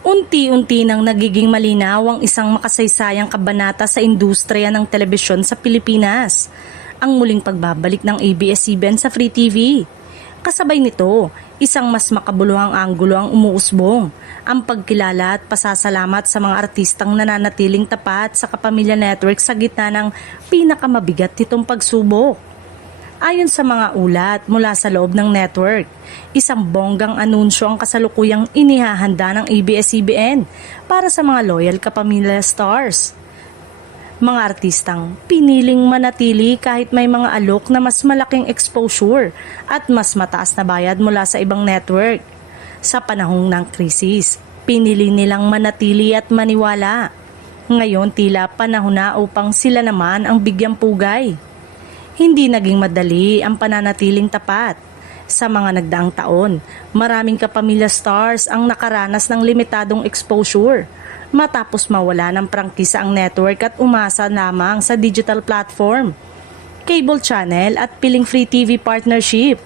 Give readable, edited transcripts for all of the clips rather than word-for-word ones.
Unti-unti nang nagiging malinaw ang isang makasaysayang kabanata sa industriya ng telebisyon sa Pilipinas, ang muling pagbabalik ng ABS-CBN sa Free TV. Kasabay nito, isang mas makabuluhang anggulo ang umuusbong, ang pagkilala at pasasalamat sa mga artistang nananatiling tapat sa Kapamilya Network sa gitna ng pinakamabigat nitong pagsubok. Ayon sa mga ulat mula sa loob ng network, isang bonggang anunsyo ang kasalukuyang inihahanda ng ABS-CBN para sa mga loyal Kapamilya stars. Mga artistang piniling manatili kahit may mga alok na mas malaking exposure at mas mataas na bayad mula sa ibang network. Sa panahong ng krisis, pinili nilang manatili at maniwala. Ngayon tila panahon na upang sila naman ang bigyang pugay. Hindi naging madali ang pananatiling tapat. Sa mga nagdaang taon, maraming Kapamilya stars ang nakaranas ng limitadong exposure matapos mawala ng prangkisa ang network at umasa lamang sa digital platform, cable channel at piling Free TV partnership.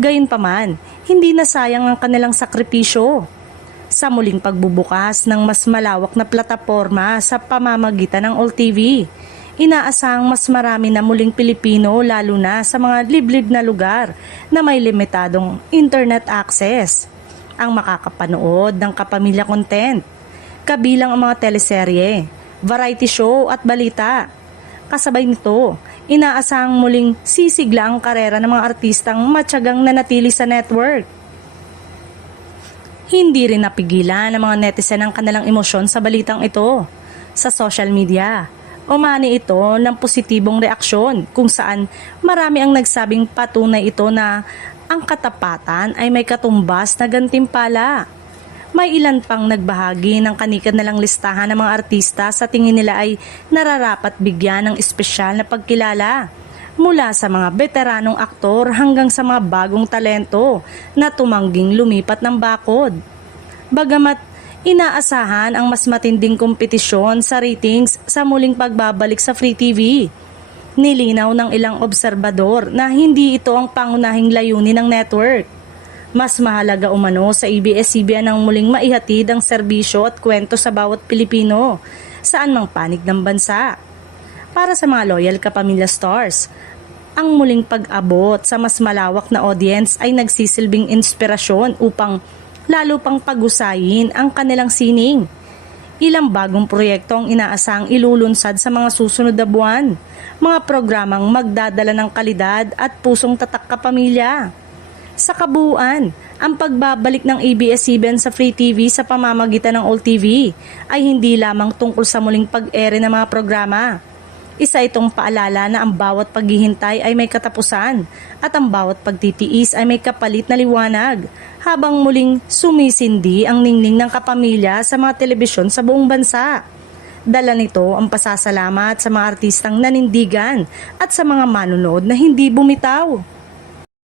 Gayunpaman, hindi nasayang ang kanilang sakripisyo. Sa muling pagbubukas ng mas malawak na plataporma sa pamamagitan ng All TV, inaasahang mas marami na muling Pilipino lalo na sa mga liblib na lugar na may limitadong internet access ang makakapanood ng kapamilya content, kabilang ang mga teleserye, variety show at balita. Kasabay nito, inaasahang muling sisigla ang karera ng mga artistang matyagang nanatili sa network. Hindi rin napigilan ng mga netizen ang kanilang emosyon sa balitang ito. Sa social media, umani ito ng positibong reaksyon kung saan marami ang nagsabing patunay ito na ang katapatan ay may katumbas na gantimpala. May ilan pang nagbahagi ng kani-kanilang listahan ng mga artista sa tingin nila ay nararapat bigyan ng espesyal na pagkilala, mula sa mga veteranong aktor hanggang sa mga bagong talento na tumangging lumipat ng bakod. Bagamat inaasahan ang mas matinding kompetisyon sa ratings sa muling pagbabalik sa Free TV, nilinaw ng ilang obserbador na hindi ito ang pangunahing layunin ng network. Mas mahalaga umano sa ABS-CBN ang muling maihatid ang serbisyo at kwento sa bawat Pilipino saan mang panig ng bansa. Para sa mga loyal Kapamilya stars, ang muling pag-abot sa mas malawak na audience ay nagsisilbing inspirasyon upang lalo pang pagusayin ang kanilang sining. Ilang bagong proyekto ang inaasang ilulunsad sa mga susunod na buwan, mga programang magdadala ng kalidad at pusong tatak kapamilya. Sa kabuuan, ang pagbabalik ng ABS-CBN sa Free TV sa pamamagitan ng All TV ay hindi lamang tungkol sa muling pag-ere ng mga programa. Isa itong paalala na ang bawat paghihintay ay may katapusan at ang bawat pagtitiis ay may kapalit na liwanag, habang muling sumisindi ang ningning ng kapamilya sa mga telebisyon sa buong bansa. Dala nito ang pasasalamat sa mga artistang nanindigan at sa mga manonood na hindi bumitaw.